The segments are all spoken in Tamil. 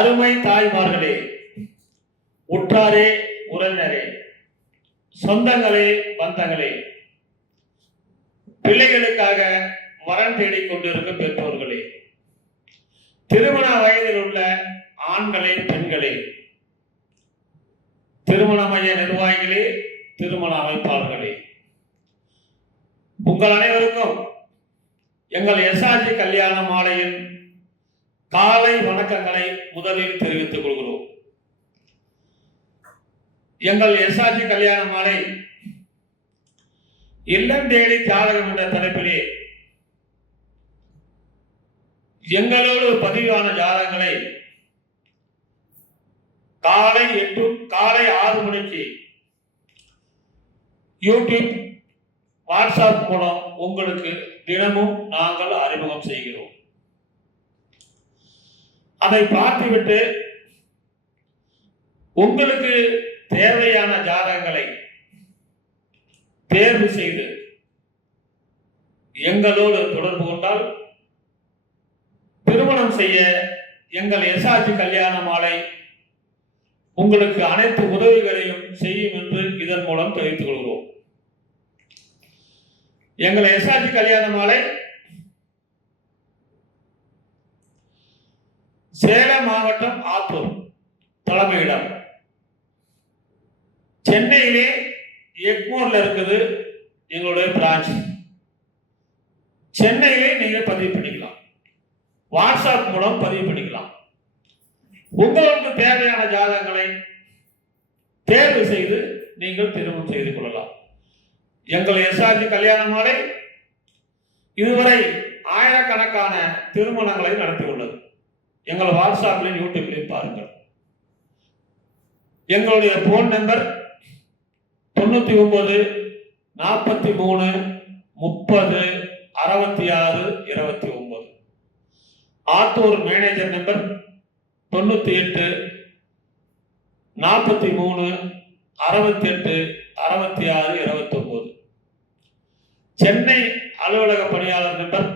அருமை தாய்மார்களே, உற்றாரே, உறவினரே, சொந்தங்களே, பந்தங்களே, பிள்ளைகளுக்காக வரன் தேடிக் கொண்டிருக்கும் பெற்றோர்களே, திருமண வயதில் உள்ள ஆண்களே, பெண்களே, திருமண மைய நிர்வாகிகளே, திருமண அமைப்பாளர்களே, உங்கள் அனைவருக்கும் எங்கள் எஸ்ஆர்ஜி கல்யாண மாலையின் காலை வணக்கங்களை முதலில் தெரிவித்துக் கொள்கிறோம். எங்கள் எஸ்ஆர்ஜி கல்யாண மாலை இல்லம் தேடி ஜாதகம் என்ற தலைப்பிலே எங்களோடு பதிவான ஜாதகங்களை காலை 6 மணிக்கு யூடியூப், வாட்ஸ்அப் மூலம் உங்களுக்கு தினமும் நாங்கள் அறிமுகம் செய்கிறோம். அதை பார்த்துவிட்டு உங்களுக்கு தேவையான ஜாதகங்களை தேர்வு செய்து எங்களோடு தொடர்பு கொண்டால் திருமணம் செய்ய எங்கள் எஸ்ஆர்ஜி கல்யாண மாலை உங்களுக்கு அனைத்து உதவிகளையும் செய்யும் என்று இதன் மூலம் தெரிவித்துக் கொள்கிறோம். எங்கள் எஸ்ஆர்ஜி கல்யாண மாலை சேலம் மாவட்டம் ஆத்தூர் தலைமையிடம், சென்னையிலே எக்மோர்ல இருக்குது எங்களுடைய பிரான்ச். சென்னையிலே நீங்க பதிவு பண்ணிக்கலாம், வாட்ஸ்அப் மூலம் பதிவு பண்ணிக்கலாம். உங்களுக்கு தேவையான ஜாதகங்களை தேர்வு செய்து நீங்கள் திருமணம் செய்து கொள்ளலாம். எங்கள் எஸ்ஆர்ஜி கல்யாண மாலை இதுவரை ஆயிரக்கணக்கான திருமணங்களை நடத்தியுள்ளது. எங்கள் வாட்ஸ்அப்லையும் யூடியூப்லையும் பாருங்கள். எங்களுடைய phone number 99 43 30 66 29. Attur manager number 98 43 68 66 29. Chennai அலுவலக பணியாளர் நம்பர்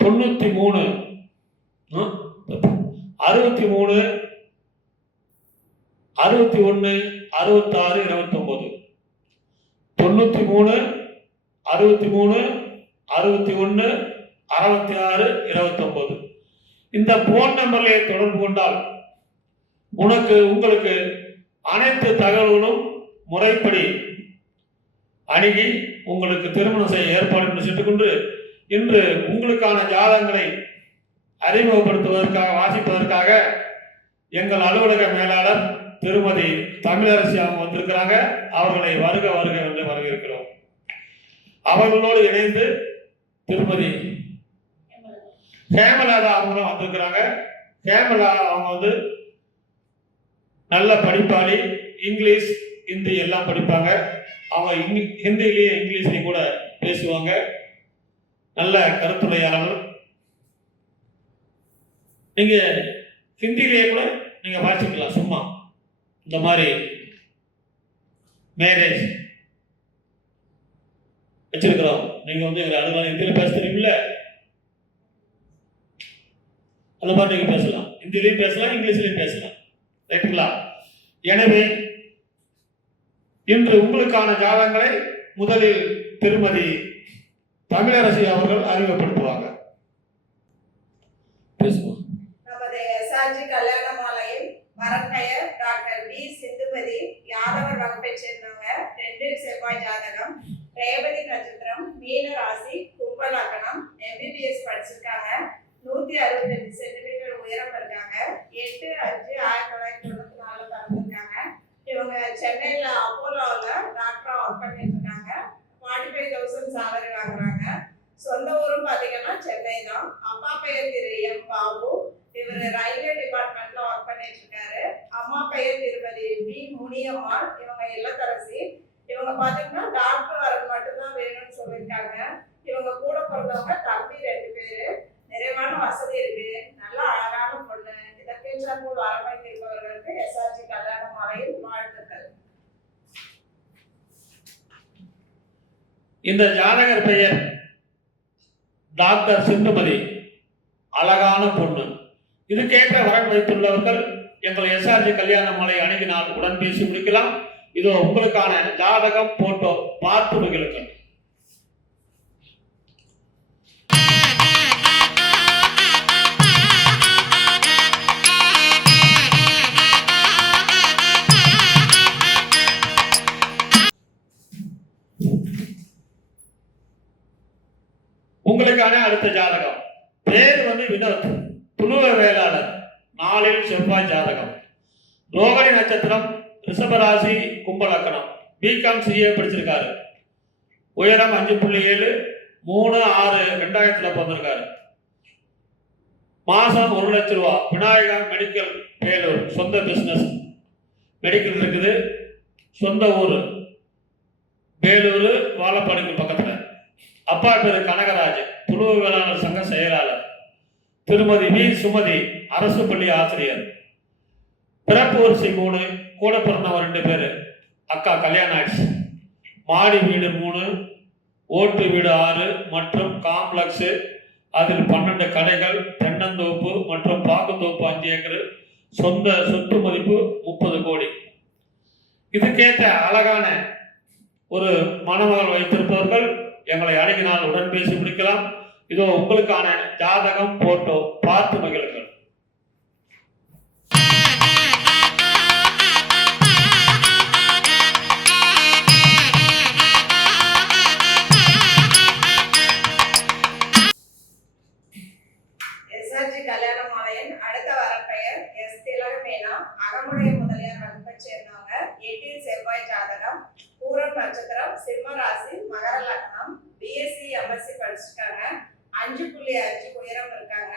93 63 61 66 29. 93 63 61 66 29. இந்த போன் நம்பர்களை தொடர்பு கொண்டால் உங்களுக்கு அனைத்து தகவல்களும் முறைப்படி அணுகி உங்களுக்கு திருமணம் செய்ய ஏற்பாடு என்று சொல்லிக்கொண்டு இன்று உங்களுக்கான ஜாதகங்களை அறிமுகப்படுத்துவதற்காக வாசிப்பதற்காக எங்கள் அலுவலக மேலாளர் திருமதி தமிழரசி அவங்க வந்திருக்கிறாங்க. அவர்களை வருக வருக என்று வரவேற்கிறோம். அவர்களோடு இணைந்து திருமதி ஹேமலாதா அவங்களும் வந்திருக்கிறாங்க. ஹேமலா அவங்க நல்ல படிப்பாளி, இங்கிலீஷ் ஹிந்தி எல்லாம் படிப்பாங்க. அவங்க ஹிந்திலேயே இங்கிலீஷ்லையும் கூட பேசுவாங்க. நல்ல கருத்துரையாளர். நீங்க ஹிந்திலேயே கூட நீங்க வாசிக்கலாம். சும்மா இந்த மாதிரி மேரேஜ் வச்சிருக்கிறோம். நீங்க அலுவலகம் ஹிந்தியில பேச தெரியுமில்ல, அந்த மாதிரி நீங்க பேசலாம். ஹிந்திலையும் பேசலாம், இங்கிலீஷ்லையும் பேசலாம். ரைட்டுங்களா? எனவே இன்று உங்களுக்கான ஜாதகங்களை முதலில் திருமதி தமிழரசி அவர்கள் அறிமுகப்படுத்துவாங்க. நமது எஸ்ஆர்ஜி கல்யாண மாலையில் மரப்பெயர் டாக்டர் பி சிந்துபதி, யாதவர் வகுப்பை சேர்ந்தவங்க, 2 செவ்வாய் ஜாதகம், ரேவதி நட்சத்திரம், மீன ராசி, கும்ப லக்னம், எம்பிபிஎஸ் படிச்சிருக்காங்க, 165 சென்டிமீட்டர் உயரம் இருக்காங்க, 8/5/1994 பிறந்திருக்காங்க. இவங்க சென்னையில அப்போலோவில் டாக்டரா ஒர்க் பண்ணிட்டு இருக்காங்க. 45,000 சேலரி வாங்குறாங்க. சொந்த ஊரும் பாத்தீங்கன்னா சென்னை தான். அப்பா பெயர் திரு எம் பாபு, இவர் ரயில்வே டிபார்ட்மெண்ட்ல ஒர்க் பண்ணிட்டு இருக்காரு. அம்மா பெயர் திருமதி பி முனியம்மாள், இவங்க இல்லத்தரசி. இவங்க பாத்தீங்கன்னா டாக்டர் வரது மட்டும்தான் வேணும்னு சொல்லியிருக்காங்க. இவங்க கூட பிறந்தவங்க தம்பி 2 பேரு. நிறைவான வசதி இருக்கு, நல்ல அழகான பொண்ணு. இதற்கேற்ற போல் வரமைத்து இருப்பவர்களுக்கு எஸ்ஆர்ஜி கல்யாண மாலையில் வாழ்த்துக்கள். இந்த ஜாதகர் பெயர் டாக்டர் சிந்துமதி, அழகான பொண்ணு. இதுக்கேற்ற வரன் வைத்துள்ளவர்கள் எங்கள் எஸ்ஆர்ஜி கல்யாண மாலை அணுகினால் உடன் பேசி முடிக்கலாம். இதோ உங்களுக்கான ஜாதகம் போட்டோ பார்த்து மகிழுங்கள். உங்களுக்கான அடுத்த ஜாதகம். பேர் வினோத், துளுவ வேளாளர், நாளில் செவ்வாய் ஜாதகம், ரோகிணி நட்சத்திரம், ரிஷபராசி, கும்பலக்கணம், பிகாம் சிஏ படிச்சிருக்காரு. உயரம் 5.7, 3/6/2000 பிறந்திருக்காரு. மாசம் 1 லட்சம் ரூபா. விநாயகா மெடிக்கல் வேலூர், சொந்த பிசினஸ் மெடிக்கல் இருக்குது. சொந்த ஊர் வேலூர், வாழப்பாடிக்கு பக்கத்துல. அப்பா பேரு கனகராஜ், துளுவ வேளாளர் சங்க செயலாளர். திருமதி வி சுமதி, அரசு பள்ளி ஆசிரியர். பிறப்பு வரிசை 3, கூட பிறந்தவங்க 2 பேரு. அக்கா கல்யாணம் ஆயிடுச்சு. மாடி வீடு 3, ஓட்டு வீடு 6 மற்றும் காம்ப்ளெக்ஸ், அதில் 12 கடைகள், தென்னந்தோப்பு மற்றும் பாக்குத்தோப்பு 5 ஏக்கர். சொந்த சொத்து மதிப்பு 30 கோடி. இதுக்கேற்ற அழகான ஒரு மணமகள் வைத்திருப்பவர்கள் எங்களை அணுகினால் உடன் பேசி முடிக்கலாம். இதோ உங்களுக்கான ஜாதகம் போட்டோ பார்த்து மகிழுங்கள். எஸ்ஆர்ஜி கல்யாண மாலையின் அடுத்த வரப்பெயர் எஸ் திலகமேனா, அகமுடைய முதலியார் வகுப்பை சேர்ந்தவங்க. 8 செவ்வாய் ஜாதகம், பூரம் நட்சத்திரம், சிம்ம ராசி, மகர லக்னம், பிஎஸ்சி எம்எஸ்சி படிச்சிருக்காங்க. 5.5 உயரம் இருக்காங்க.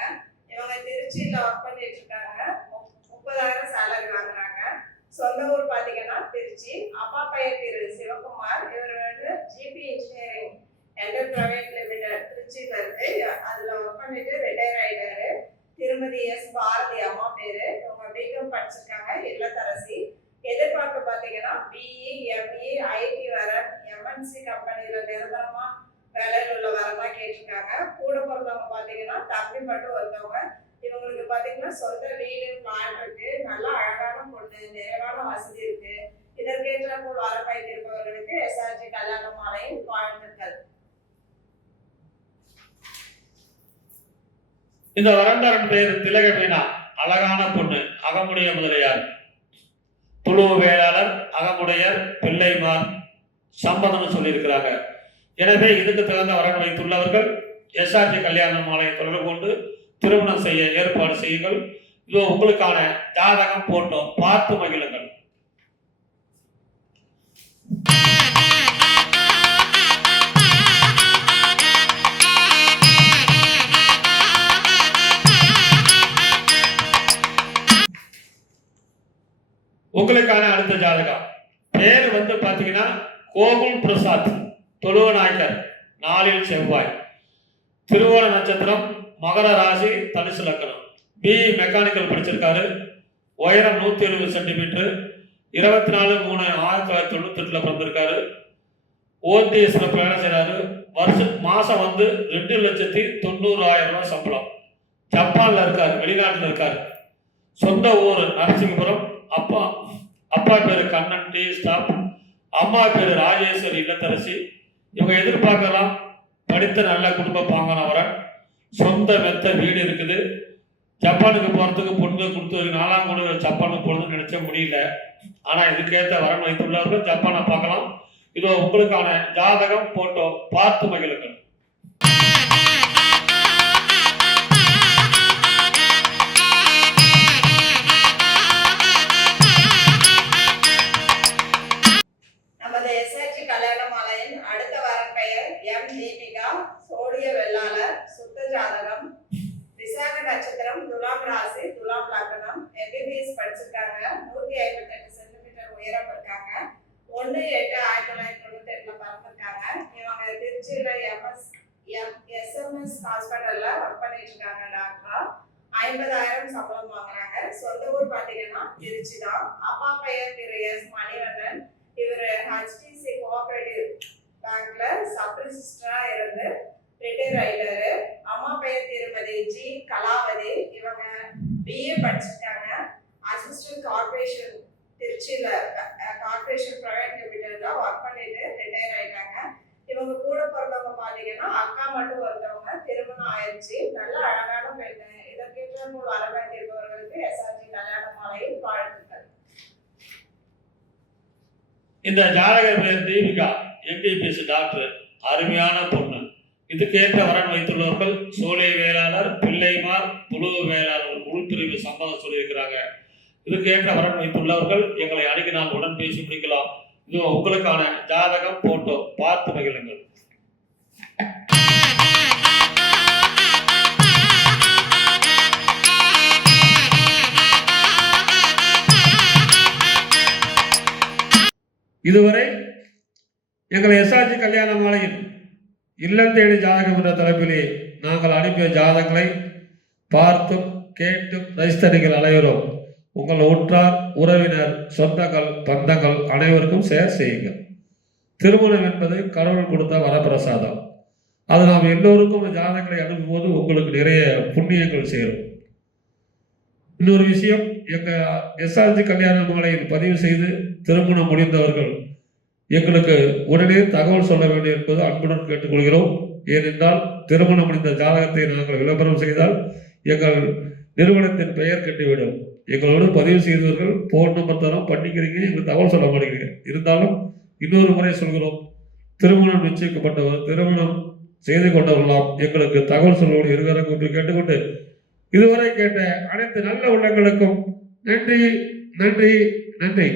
இவங்க திருச்சியில ஒர்க் பண்ணிட்டு இருக்காங்க. 30,000 சேலரி வாங்குறாங்க. சொந்த ஊர் பாத்தீங்கன்னா திருச்சி. அப்பா பெயர் திரு சிவகுமார். இவர் GB engineering enter private limited திருச்சியில இருக்கு. அதுல ஒர்க் பண்ணிட்டு ரிட்டையர் ஆயிட்டாரு. திருமதி எஸ் பாரதி அம்மா பேரு. இவங்க பிகாம் படிச்சிருக்காங்க, இல்லத்தரசி. எதிர்பார்ப்பு பாத்தீங்கன்னா பிஇ, எம்இ, ஐடி வரன், எம்என்சி கம்பெனில நிரந்தரமா வேலையில் உள்ள வரமா கேட்டிருக்காங்க. கூட பிறந்தவங்க பாத்தீங்கன்னா தம்பி மட்டும் ஒருத்தவங்க. இவங்களுக்கு பாத்தீங்கன்னா சொந்த வீடு, பிளாட் இருக்கு. நல்லா அழகான பொண்ணு, நிறைவான வசதி இருக்கு. இதற்கேற்ற போல் வரம் வைத்திருப்பவர்களுக்கு எஸ்ஆர்ஜி கல்யாண மாலையின் வாழ்த்துக்கள். இந்த வரண்டாரன் பெயர் திலகமேனா, அழகான பொண்ணு, அகமுடைய முதலியார், துளுவ வேளாளர், அகமுடையர், பிள்ளைமார், சம்பதம்னு சொல்லியிருக்கிறாங்க. எனவே இதுக்கு தகுந்த வரன் வைத்துள்ளவர்கள் எஸ்ஆர்ஜி கல்யாண மாலையை தொடர்பு கொண்டு திருமணம் செய்ய ஏற்பாடு செய்யுங்கள். இதோ உங்களுக்கான ஜாதகம் போட்டோ பார்த்து மகிழுங்கள். உங்களுக்கான அடுத்த ஜாதகம். பேர் பாத்தீங்கன்னா கோகுல் பிரசாத், தொழுவ நாயக்கர், நாளில் செவ்வாய், திருவோண நட்சத்திரம், மகர ராசி, தனுசு லக்னம், பிஇ மெக்கானிக்கல் படிச்சிருக்காரு. உயரம் 170 சென்டிமீட்டர். 24/3/1998 பிறந்திருக்காரு. ஓடிஎஸ்ல வேலை செய்யறாரு. மாசம் 2,90,000 ரூபாய் சம்பளம். ஜப்பான்ல இருக்காரு, வெளிநாட்டுல இருக்காரு. சொந்த ஊர் நரசிங்கபுரம். அப்பா பேரு கண்ணன், டி ஸ்டாப். அம்மா பேரு ராஜேஸ்வரி, இல்லத்தரசி. இவங்க எதிர்பார்க்கலாம் படித்த நல்ல குடும்ப பாங்கானவரன். சொந்த மெத்த வீடு இருக்குது. ஜப்பானுக்கு போறதுக்கு பொண்ணு கொடுத்து 4ஆம் கூட ஜப்பானுக்கு போறதுன்னு நினைச்ச முடியல. ஆனா இதுக்கேற்ற வரன் வைத்துள்ளவர்கள் ஜப்பானை பார்க்கலாம். இதோ உங்களுக்கான ஜாதகம் போட்டோ பார்த்து மகிழுங்கள். நமது எஸ்ஆர்ஜி கல்யாண மாலையின் அடுத்த வரப்பெயர் எம் தீபிகா, சோடிய வெள்ளாளர், சுத்த ஜாதகம், விசாக நட்சத்திரம், துலாம் ராசி, துலாம் லக்னம், எம்பிபிஎஸ் படிச்சிருக்காங்க. 158 சென்டிமீட்டர் உயரம் இருக்காங்க. 1/8/1998 பிறந்திருக்காங்க. இவங்க திருச்சியில எஸ்எம்எஸ் ஹாஸ்பிட்டல்ல ஒர்க் பண்ணிட்டு இருக்காங்க டாக்டரா. 50,000 சம்பளம் வாங்குறாங்க. சொந்த ஊர் பாத்தீங்கன்னா திருச்சி தான். அப்பா பெயர் திரு எஸ் மணிவண்ணன். இவர் ஹெச்டிசி கோஆபரேட்டிவ் பேங்க்ல சப் ரிஜிஸ்டரா இருந்து ரிட்டையர் ஆயிட்டாரு. அம்மா பெயர் திருமதி ஜி கலாவதி. இவங்க பாத்தீங்கன்னா அக்கா மட்டும் ஒருத்தவங்க, திருமணம் ஆயிடுச்சு, நல்ல அழகான பெண்ணு. இதற்கேற்ற போல் வர வேண்டியிருப்பவர்களுக்கு எஸ்ஆர்ஜி கல்யாண மாலையில் வாழ்த்துக்கள். இந்த ஜாதகர் பேர் தீபிகா, எம்பிபிஎஸ் டாக்டர், அருமையான பொண்ணு. இதுக்கேற்ற வரன் வைத்துள்ளவர்கள் சோலை வேளாளர், பிள்ளைமார், புழுவு வேளாளர், உள்பிரிவு சம்பந்தம் சொல்லியிருக்கிறாங்க. இதுக்கேற்ற வரன் வைத்துள்ளவர்கள் எங்களை அணுகினால் உடன் பேசி முடிக்கலாம். இது உங்களுக்கான ஜாதகம் போட்டோ பார்த்து மகிழுங்கள். இதுவரை எங்களை எஸ்ஆர்ஜி கல்யாண மாலையில் இல்லம் தேடி ஜாதகம் என்ற தலைப்பிலே நாங்கள் அனுப்பிய ஜாதகங்களை பார்த்தும் கேட்டும் ரசித்தர்கள் அனைவரும் உங்கள் உற்றார், உறவினர், சொந்தங்கள், பந்தங்கள் அனைவருக்கும் ஷேர் செய்யுங்கள். திருமணம் என்பது கடவுள் கொடுத்த வரப்பிரசாதம். அது நாம் எல்லோருக்கும் ஜாதகங்களை அனுப்பும்போது உங்களுக்கு நிறைய புண்ணியங்கள் சேரும். இன்னொரு விஷயம், எங்கள் எஸ்ஆர்ஜி கல்யாண மாலையில் பதிவு செய்து திருமணம் முடிந்தவர்கள் எங்களுக்கு உடனே தகவல் சொல்ல வேண்டும் என்பது அன்புடன் கேட்டுக்கொள்கிறோம். ஏனென்றால் திருமணம் முடிந்த ஜாதகத்தை நாங்கள் விளம்பரம் செய்தால் எங்கள் நிறுவனத்தின் பெயர் கட்டிவிடும். எங்களோடு பதிவு செய்தவர்கள் போன் நம்பர் தரம் பண்ணிக்கிறீங்க, எங்களுக்கு தகவல் சொல்ல மாட்டேங்கிறீங்க. இருந்தாலும் இன்னொரு முறை சொல்கிறோம், திருமணம் நிச்சயிக்கப்பட்டவர், திருமணம் செய்து கொண்டவர்களாம் எங்களுக்கு தகவல் சொல்வோடு இருக்கிற கூட்டி கேட்டுக்கொண்டு இதுவரை கேட்ட அனைத்து நல்ல உள்ளங்களுக்கும் நன்றி நன்றி நன்றி.